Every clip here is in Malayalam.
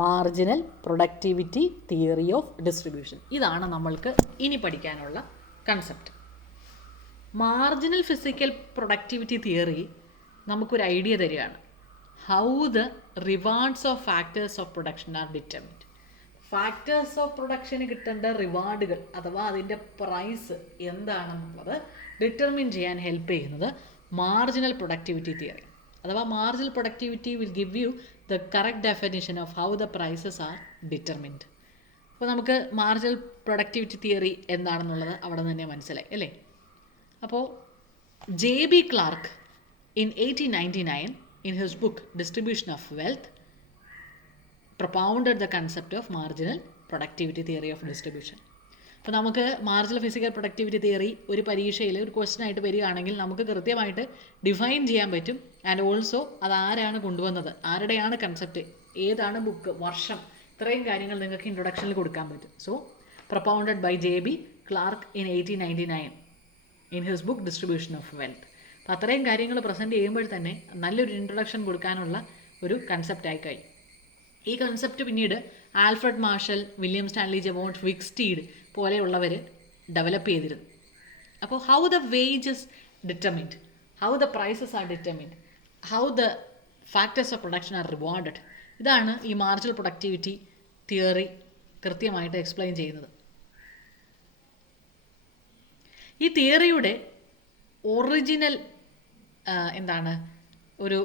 Marginal productivity theory of distribution. ഇതാണ് നമ്മൾക്ക് ഇനി പഠിക്കാനുള്ള concept. Marginal physical productivity theory നമുക്കൊരു ഐഡിയ തരികയാണ്. How the rewards of factors of production R determined. Factors of production കിട്ടേണ്ട റിവാർഡുകൾ അഥവാ അതിൻ്റെ പ്രൈസ് എന്താണെന്നുള്ളത് ഡിറ്റർമിൻ ചെയ്യാൻ ഹെൽപ്പ് ചെയ്യുന്നത് മാർജിനൽ പ്രൊഡക്ടിവിറ്റി തിയറി. അഥവാ marginal productivity will give you the correct definition of how the prices are determined. അപ്പോൾ നമുക്ക് മാർജിനൽ പ്രൊഡക്ടിവിറ്റി തിയറി എന്താണെന്നുള്ളത് അവിടെ നിന്ന് തന്നെ മനസ്സിലായി അല്ലേ. അപ്പോൾ J.B. Clark in 1899 in his book Distribution of Wealth propounded the concept of marginal productivity theory of distribution. അപ്പോൾ നമുക്ക് മാർജിനൽ ഫിസിക്കൽ പ്രൊഡക്ടിവിറ്റി തിയറി ഒരു പരീക്ഷയിൽ ഒരു ക്വസ്റ്റ്യൻ ആയിട്ട് വരികയാണെങ്കിൽ നമുക്ക് കൃത്യമായിട്ട് ഡിഫൈൻ ചെയ്യാൻ പറ്റും. ആൻഡ് ഓൾസോ അത് ആരാണ് കൊണ്ടുവന്നത്, ആരുടെയാണ് കൺസെപ്റ്റ്, ഏതാണ് ബുക്ക്, വർഷം, ഇത്രയും കാര്യങ്ങൾ നിങ്ങൾക്ക് ഇൻട്രൊഡക്ഷനിൽ കൊടുക്കാൻ പറ്റും. So propounded by J.B. Clark in 1899 in his book Distribution of Wealth. അപ്പോൾ അത്രയും കാര്യങ്ങൾ പ്രസൻറ്റ് ചെയ്യുമ്പോൾ തന്നെ നല്ലൊരു ഇൻട്രൊഡക്ഷൻ കൊടുക്കാനുള്ള ഒരു കൺസെപ്റ്റായി കഴിഞ്ഞു. ഈ കൺസെപ്റ്റ് പിന്നീട് ആൽഫ്രഡ് മാർഷൽ, വില്യം സ്റ്റാൻലി ജെവോർട്ട്, വിക്സ്റ്റീഡ് പോലെയുള്ളവർ ഡെവലപ്പ് ചെയ്തിരുന്നു. അപ്പോൾ how the wages determined, how the prices are determined, how the factors of production are rewarded, ഇതാണ് ഈ മാർജിനൽ പ്രൊഡക്ടിവിറ്റി തിയറി കൃത്യമായിട്ട് എക്സ്പ്ലെയിൻ ചെയ്യുന്നത്. ഈ തിയറിയുടെ ഒറിജിനൽ ഒരു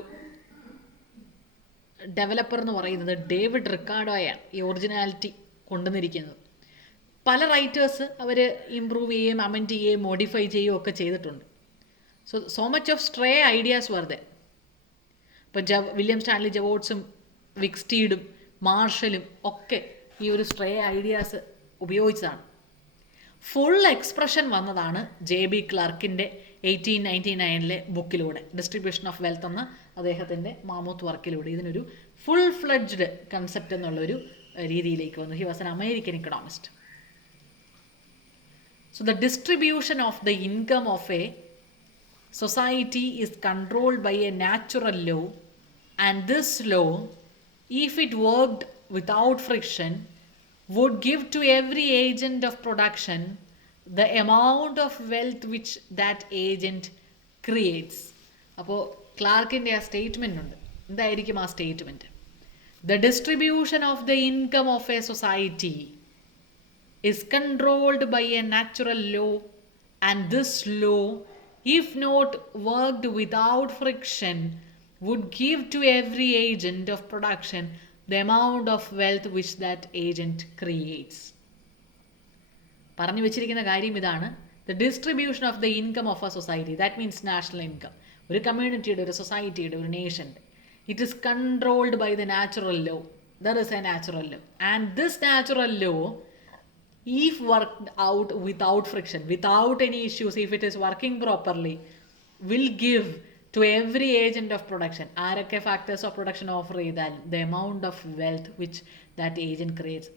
ഡെവലപ്പർ എന്ന് പറയുന്നത് ഡേവിഡ് റിക്കാർഡോയാണ് ഈ ഒറിജിനാലിറ്റി കൊണ്ടുവന്നിരിക്കുന്നത്. പല റൈറ്റേഴ്സ് അവർ ഇംപ്രൂവ് ചെയ്യുകയും അമെൻഡ് ചെയ്യുകയും മോഡിഫൈ ചെയ്യുകയും ഒക്കെ ചെയ്തിട്ടുണ്ട്. So much of stray ideas വെറുതെ. ഇപ്പോൾ വില്യം സ്റ്റാൻലി ജെവോർട്ട്സും വിക്സ്റ്റീഡും മാർഷലും ഒക്കെ ഈ ഒരു സ്ട്രേ ഐഡിയാസ് ഉപയോഗിച്ചതാണ്. ഫുൾ എക്സ്പ്രഷൻ വന്നതാണ് J.B. ക്ലാർക്കിൻ്റെ 1899 ബുക്കിലൂടെ, ഡിസ്ട്രിബ്യൂഷൻ ഓഫ് വെൽത്ത് എന്ന അദ്ദേഹത്തിൻ്റെ മാമൂത്ത് വർക്കിലൂടെ ഇതിനൊരു ഫുൾ ഫ്ലെഡ്ജ്ഡ് കൺസെപ്റ്റ് എന്നുള്ളൊരു രീതിയിലേക്ക് വന്നു. He was an American Economist. So the distribution of the income of A society is controlled by a natural law, and this law, if it worked without friction, would give to every agent of production the amount of wealth which that agent creates. അപ്പോൾ ക്ലാർക്കിൻ്റെ ആ സ്റ്റേറ്റ്മെൻ്റ് ഉണ്ട്. എന്തായിരിക്കും ആ statement? The distribution of the income of a society is controlled by a natural law, and this law, if not worked without friction, would give to every agent of production the amount of wealth which that agent creates. പറഞ്ഞു വെച്ചിരിക്കുന്ന കാര്യം ഇതാണ്. The distribution of the income of a society, that means national income, ഒരു കമ്മ്യൂണിറ്റിയുടെ, ഒരു സൊസൈറ്റിയുടെ, ഒരു നേഷൻ്റെ, it is controlled by the natural law. There is a natural law, and this natural law, if worked out without friction, without any issues, if it is working properly, will give to every agent of production, ആരൊക്കെ ഫാക്ടേഴ്സ് ഓഫ് പ്രൊഡക്ഷൻ ഓഫർ ചെയ്താൽ, the amount of wealth which that agent creates.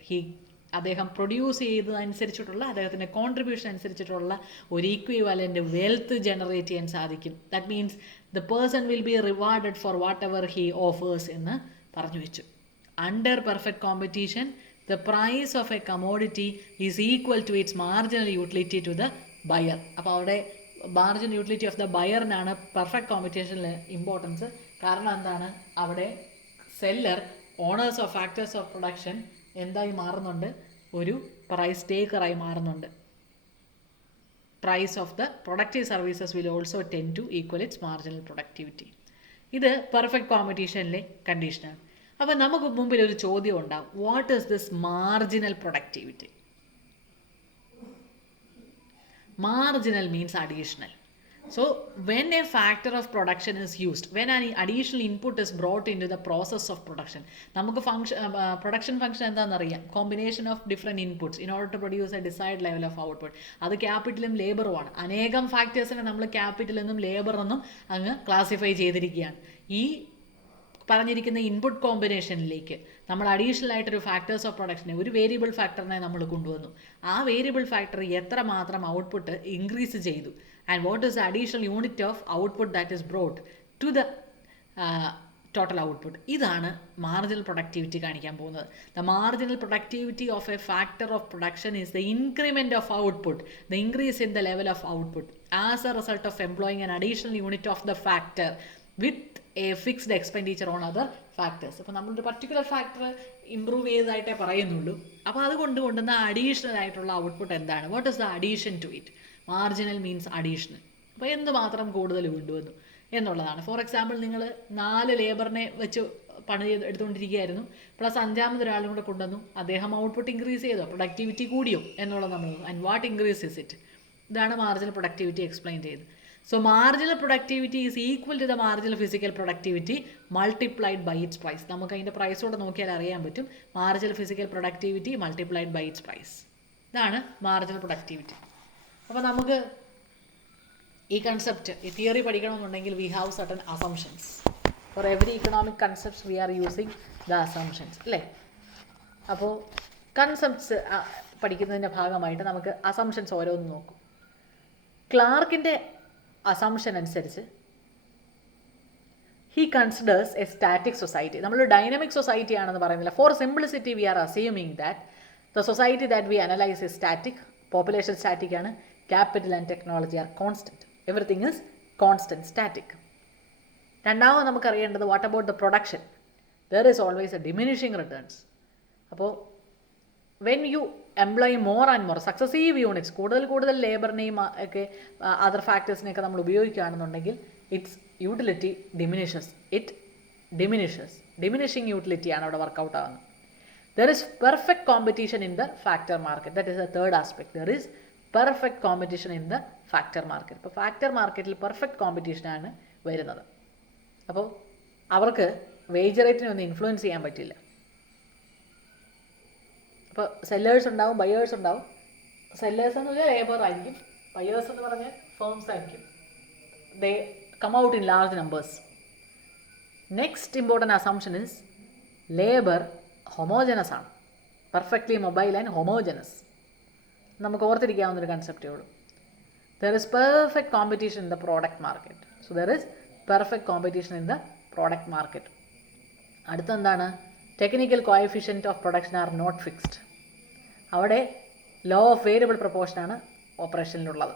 അദ്ദേഹം പ്രൊഡ്യൂസ് ചെയ്തതനുസരിച്ചിട്ടുള്ള, അദ്ദേഹത്തിൻ്റെ കോൺട്രിബ്യൂഷൻ അനുസരിച്ചിട്ടുള്ള ഒരു ഈക്വിവാലൻ്റ് വെൽത്ത് ജനറേറ്റ് ചെയ്യാൻ സാധിക്കും. That means the person will be rewarded for whatever he offers എന്ന് പറഞ്ഞു വെച്ചു. Under perfect competition, the price of a commodity is equal to its marginal utility to the buyer. അപ്പോൾ അവിടെ മാർജിനൽ യൂട്ടിലിറ്റി ഓഫ് ദ ബയറിനാണ് പെർഫെക്റ്റ് കോമ്പറ്റീഷനിൽ ഇമ്പോർട്ടൻസ്. കാരണം എന്താണ്? അവിടെ seller, owners of factors of production എന്തായി മാറുന്നുണ്ട്? ഒരു പ്രൈസ് ടേക്കറായി മാറുന്നുണ്ട്. Price of the productive services will also tend to equal its marginal productivity. ഇത് പെർഫെക്റ്റ് കോമ്പറ്റീഷനിലെ കണ്ടീഷനാണ്. അപ്പോൾ നമുക്ക് മുമ്പിൽ ഒരു ചോദ്യം ഉണ്ടാവും, what is this marginal productivity? Marginal means additional. So when a factor of production is used, when an additional input is brought into the process of production, നമുക്ക് പ്രൊഡക്ഷൻ ഫംഗ്ഷൻ എന്താണെന്നറിയാം, combination of different inputs in order to produce a decide level of output. അത് ക്യാപിറ്റലും ലേബറുമാണ്. അനേകം ഫാക്ടേഴ്സിനെ നമ്മൾ ക്യാപിറ്റൽ എന്നും ലേബർ എന്നും അങ്ങ് ക്ലാസിഫൈ ചെയ്തിരിക്കുകയാണ്. ഈ പറഞ്ഞിരിക്കുന്ന ഇൻപുട്ട് കോമ്പിനേഷനിലേക്ക് നമ്മൾ അഡീഷണൽ ആയിട്ടൊരു ഫാക്ടേഴ്സ് ഓഫ് പ്രൊഡക്ഷനെ, ഒരു വേരിയബിൾ ഫാക്ടറിനെ നമ്മൾ കൊണ്ടുവന്നു. ആ വേരിയബിൾ ഫാക്ടർ എത്രമാത്രം ഔട്ട്പുട്ട് ഇൻക്രീസ് ചെയ്തു, and what is the additional unit of output that is brought total output. ഇതാണ് മാർജിനൽ പ്രൊഡക്ടിവിറ്റി കാണിക്കാൻ പോകുന്നത്. The marginal productivity of A factor of production is the increment of output, the increase in the level of output as A result of employing an additional unit of the factor with a fixed expenditure on other factors. അപ്പോൾ നമ്മളൊരു പർട്ടിക്കുലർ ഫാക്ടർ ഇമ്പ്രൂവ് ചെയ്തതായിട്ടേ പറയുന്നുള്ളൂ. അപ്പോൾ അതുകൊണ്ട് കൊണ്ടുവന്ന അഡീഷണൽ ആയിട്ടുള്ള ഔട്ട്പുട്ട് എന്താണ്? What is the addition to it? Marginal means additional. അപ്പോൾ എന്തുമാത്രം കൂടുതൽ കൊണ്ടുവന്നു എന്നുള്ളതാണ്. ഫോർ എക്സാമ്പിൾ, നിങ്ങൾ 4 ലേബറിനെ വെച്ച് പണി എടുത്തുകൊണ്ടിരിക്കുകയായിരുന്നു, പ്ലസ് 5ാമത് ഒരാളും കൂടെ കൊണ്ടുവന്നു, അദ്ദേഹം ഔട്ട്പുട്ട് ഇൻക്രീസ് ചെയ്തോ, പ്രൊഡക്ടിവിറ്റി കൂടിയോ എന്നുള്ളത് നമ്മൾ, and what increase is it? ഇതാണ് മാർജിനൽ പ്രൊഡക്ടിവിറ്റി എക്സ്പ്ലെയിൻ ചെയ്ത്. So marginal productivity is equal to the marginal physical productivity multiplied by its price. നമുക്ക് അതിൻ്റെ പ്രൈസോടെ നോക്കിയാൽ അറിയാൻ പറ്റും. Marginal physical productivity multiplied by its price. ഇതാണ് മാർജിനൽ പ്രൊഡക്ടിവിറ്റി. അപ്പോൾ നമുക്ക് ഈ കൺസെപ്റ്റ്, ഈ തിയറി പഠിക്കണമെന്നുണ്ടെങ്കിൽ we have certain assumptions. For every economic concepts we are using the assumptions, അല്ലേ? അപ്പോൾ കൺസെപ്റ്റ്സ് പഠിക്കുന്നതിൻ്റെ ഭാഗമായിട്ട് നമുക്ക് അസംഷൻസ് ഓരോന്നും നോക്കും. ക്ലാർക്കിൻ്റെ അസംഷൻ അനുസരിച്ച് he considers a static society. നമ്മൾ ഡൈനമിക് സൊസൈറ്റി ആണെന്ന് പറയുന്നില്ല. For simplicity we are assuming that the society that we analyse is static. Population static ആണ്. Capital and technology are constant. Everything is constant, static. രണ്ടാമത് നമുക്കറിയേണ്ടത് what about the production? There is always a diminishing returns. അപ്പോൾ when you employ more and more successive units, കൂടുതൽ ലേബറിനെയും ഒക്കെ അതർ ഫാക്ടേഴ്സിനെയൊക്കെ നമ്മൾ ഉപയോഗിക്കുകയാണെന്നുണ്ടെങ്കിൽ ഇറ്റ്സ് യൂട്ടിലിറ്റി ഡിമിനിഷസ്. ഡിമിനിഷിങ് യൂട്ടിലിറ്റിയാണ് അവിടെ വർക്കൗട്ട് ആകുന്നത്. There is perfect competition in the factor market. That is the third aspect. There is perfect competition in the factor market. ഇപ്പോൾ ഫാക്ടർ മാർക്കറ്റിൽ പെർഫെക്റ്റ് കോമ്പറ്റീഷനാണ് വരുന്നത്. അപ്പോൾ അവർക്ക് വേജ് റേറ്റിനെ ഒന്നും ഇൻഫ്ലുവൻസ് ചെയ്യാൻ പറ്റില്ല. ഇപ്പോൾ സെല്ലേഴ്സ് ഉണ്ടാവും, ബയേഴ്സ് ഉണ്ടാവും. സെല്ലേഴ്സ് എന്ന് പറഞ്ഞാൽ ലേബർ ആയിരിക്കും, ബയേഴ്സ് എന്ന് പറഞ്ഞാൽ ഫേംസ് ആയിരിക്കും. They come out in large numbers. Next important assumption is labour homogeneous ആണ്. Perfectly mobile and homogeneous. നമുക്ക് ഓർത്തിരിക്കാവുന്നൊരു കൺസെപ്റ്റേ ഉള്ളൂ. There is perfect competition in the product market. So there is perfect competition in the product market. അടുത്തെന്താണ്? Technical coefficient of production are not fixed. അവിടെ ലോ ഓഫ് വേരിയബിൾ പ്രൊപ്പോർഷനാണ് ഓപ്പറേഷനിലുള്ളത്.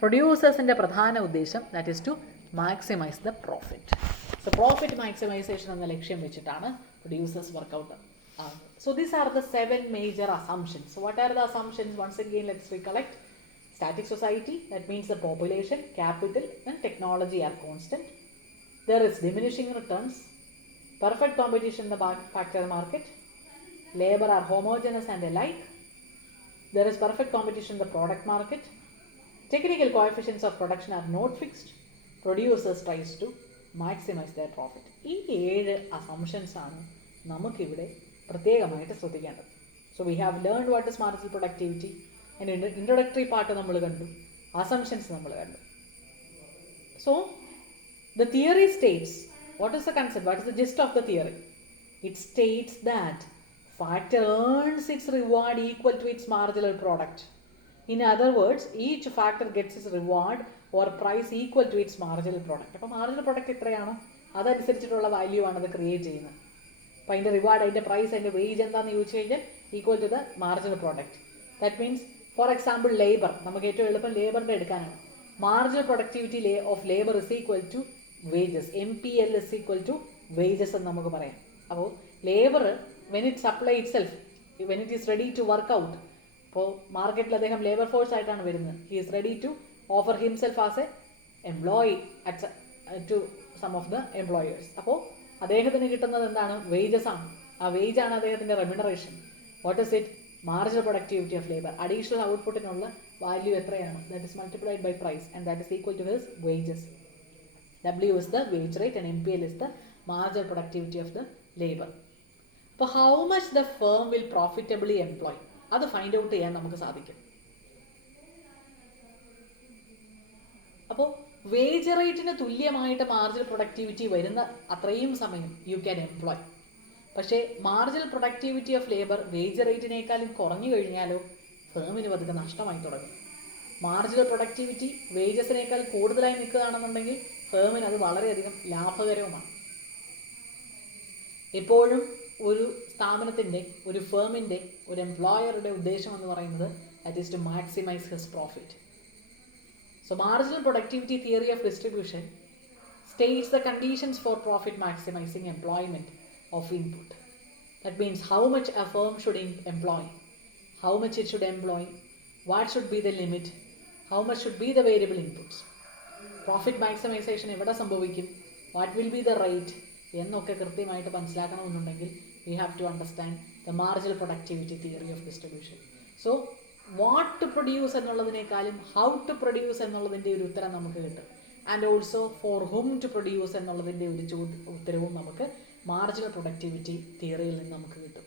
പ്രൊഡ്യൂസേഴ്സിൻ്റെ പ്രധാന ഉദ്ദേശം that is to maximise the profit. So profit maximisation എന്ന ലക്ഷ്യം വെച്ചിട്ടാണ് പ്രൊഡ്യൂസേഴ്സ് വർക്കൗട്ട് ആകുന്നത്. So these are the 7 major assumptions. So what are the assumptions? Once again, let's recollect. Static society, that means the population, capital and technology are constant. There is diminishing returns. Perfect competition in the factor market. Labor are homogeneous and alike. There is perfect competition in the product market. Technical coefficients of production are not fixed. Producers tries to maximize their profit. ഈ 7 assumptions ആണ് നമുക്കിവിടെ പ്രത്യേകമായിട്ട് ശ്രദ്ധിക്കേണ്ടത്. So we have learned what is marginal productivity. അതിൻ്റെ ഇൻട്രൊഡക്ടറി പാർട്ട് നമ്മൾ കണ്ടു, അസംഷൻസ് നമ്മൾ കണ്ടു. So the theory States, what is the concept, what is the GIST of the theory? It States that factor earns its reward equal to its marginal product. In other words, each factor gets its reward or price equal to its marginal product. അപ്പോൾ മാർജിനൽ പ്രൊഡക്റ്റ് എത്രയാണോ അതനുസരിച്ചിട്ടുള്ള വാല്യൂ ആണ് അത് ക്രിയേറ്റ് ചെയ്യുന്നത്. അപ്പോൾ അതിൻ്റെ റിവാർഡ്, അതിൻ്റെ പ്രൈസ്, അതിൻ്റെ വേജ് എന്താണെന്ന് ചോദിച്ചു കഴിഞ്ഞാൽ equal to the marginal product. That means for example labour, നമുക്ക് ഏറ്റവും എളുപ്പം ലേബറിൻ്റെ എടുക്കാനാണ്. Marginal productivity of labour is equal to wages. MPL is equal to wages എന്ന് നമുക്ക് പറയാം. അപ്പോൾ labour when it supply itself, when it is ready to work out, അപ്പോൾ മാർക്കറ്റിൽ അദ്ദേഹം ലേബർ ഫോഴ്സ് ആയിട്ടാണ് വരുന്നത്. He is ready to offer himself as a employee to some of the employers. അപ്പോൾ അദ്ദേഹത്തിന് കിട്ടുന്നത് എന്താണ്? വേജസ് ആണ്. ആ വേജ് ആണ് അദ്ദേഹത്തിൻ്റെ remuneration. What is it? Marginal productivity of labour. Additional ഔട്ട്പുട്ടിനുള്ള വാല്യൂ എത്രയാണ്? That is multiplied by price and that is equal to his wages. W is the wage rate and MPL is the marginal productivity of the labor. അപ്പോൾ how much the firm will profitably employ, അത് ഫൈൻഡ് ഔട്ട് ചെയ്യാൻ നമുക്ക് സാധിക്കും. അപ്പോൾ വേജ് റേറ്റിന് തുല്യമായിട്ട് മാർജിനൽ പ്രൊഡക്ടിവിറ്റി വരുന്ന അത്രയും സമയം യു ക്യാൻ എംപ്ലോയ്. പക്ഷേ marginal productivity of labour wage റേറ്റിനേക്കാളും കുറഞ്ഞു കഴിഞ്ഞാലോ ഫേമിന് പതുക്കെ നഷ്ടമായി തുടങ്ങും. മാർജിനൽ പ്രൊഡക്ടിവിറ്റി വേജസിനേക്കാൾ കൂടുതലായി നിൽക്കുകയാണെന്നുണ്ടെങ്കിൽ ഫേമിന് അത് വളരെയധികം ലാഭകരവുമാണ്. എപ്പോഴും ഒരു സ്ഥാപനത്തിൻ്റെ, ഒരു ഫേമിൻ്റെ, ഒരു എംപ്ലോയറുടെ ഉദ്ദേശം എന്ന് പറയുന്നത് that is to maximise his profit. So marginal productivity theory of distribution states the conditions for profit maximizing employment of input. That means how much a firm should employ, how much it should employ, what should be the limit, how much should be the variable inputs. Profit maximization എവിടെ സംഭവിക്കും, what will be the rate എന്നൊക്കെ കൃത്യമായിട്ട് മനസ്സിലാക്കണമെന്നുണ്ടെങ്കിൽ we have to understand the marginal productivity theory of distribution. So what to produce എന്നുള്ളതിനേക്കാളും how to produce എന്നുള്ളതിൻ്റെ ഒരു ഉത്തരം നമുക്ക് കിട്ടും. And also for whom to produce എന്നുള്ളതിൻ്റെ ഒരു ഉത്തരവും നമുക്ക് മാർജിനൽ പ്രൊഡക്ടിവിറ്റി തിയറിയിൽ നിന്ന് നമുക്ക് കിട്ടും.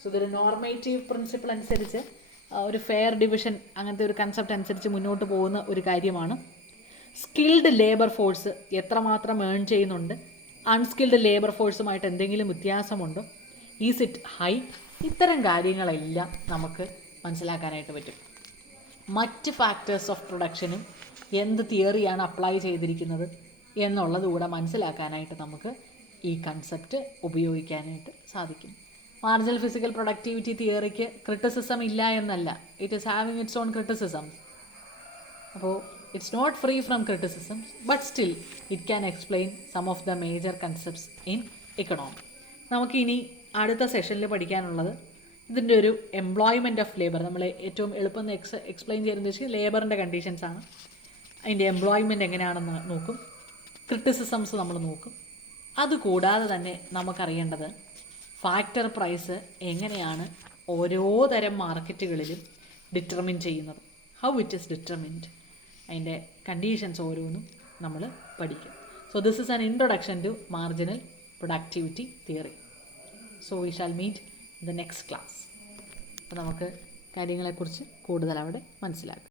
സോ ഇതൊരു നോർമേറ്റീവ് പ്രിൻസിപ്പിൾ അനുസരിച്ച് ഒരു ഫെയർ ഡിവിഷൻ അങ്ങനത്തെ ഒരു കൺസെപ്റ്റ് അനുസരിച്ച് മുന്നോട്ട് പോകുന്ന ഒരു കാര്യമാണ്. സ്കിൽഡ് ലേബർ ഫോഴ്സ് എത്രമാത്രം ഏൺ ചെയ്യുന്നുണ്ട്, അൺസ്കിൽഡ് ലേബർ ഫോഴ്സുമായിട്ട് എന്തെങ്കിലും വ്യത്യാസമുണ്ടോ, ഈസ് ഇറ്റ് ഹൈ, ഇത്തരം കാര്യങ്ങളെല്ലാം നമുക്ക് മനസ്സിലാക്കാനായിട്ട് പറ്റും. മറ്റ് ഫാക്ടേഴ്സ് ഓഫ് പ്രൊഡക്ഷനും എന്ത് തിയറിയാണ് അപ്ലൈ ചെയ്തിരിക്കുന്നത് എന്നുള്ളത് കൂടെ മനസ്സിലാക്കാനായിട്ട് നമുക്ക് ഈ കൺസെപ്റ്റ് ഉപയോഗിക്കാനായിട്ട് സാധിക്കും. മാർജിനൽ ഫിസിക്കൽ പ്രൊഡക്ടിവിറ്റി തിയറിക്ക് ക്രിറ്റിസിസം ഇല്ല എന്നല്ല, it is having its own criticism. അപ്പോൾ it's not free from criticism, but still it can explain some of the major concepts in economy. നമുക്കിനി അടുത്ത സെഷനിൽ പഠിക്കാനുള്ളത് ഇതിൻ്റെ ഒരു എംപ്ലോയ്മെൻറ്റ് ഓഫ് ലേബർ. നമ്മൾ ഏറ്റവും എളുപ്പം എക്സ്പ്ലെയിൻ ചെയ്യുന്നത് വെച്ചാൽ ലേബറിൻ്റെ കണ്ടീഷൻസാണ്. അതിൻ്റെ എംപ്ലോയ്മെൻറ്റ് എങ്ങനെയാണെന്ന് നോക്കും, ക്രിറ്റിസിസംസ് നമ്മൾ നോക്കും. അതുകൂടാതെ തന്നെ നമുക്കറിയേണ്ടത് ഫാക്ടർ പ്രൈസ് എങ്ങനെയാണ് ഓരോ തരം മാർക്കറ്റുകളിലും ഡിറ്റർമിൻ ചെയ്യുന്നത്, ഹൗ ഇറ്റ് ഈസ് ഡിറ്റർമിൻഡ്, അതിൻ്റെ കണ്ടീഷൻസ് ഓരോന്നും നമ്മൾ പഠിക്കും. So this is an introduction to marginal productivity theory. So we shall meet in the next class. അപ്പോൾ നമുക്ക് കാര്യങ്ങളെക്കുറിച്ച് കൂടുതൽ അവിടെ മനസ്സിലാക്കാം.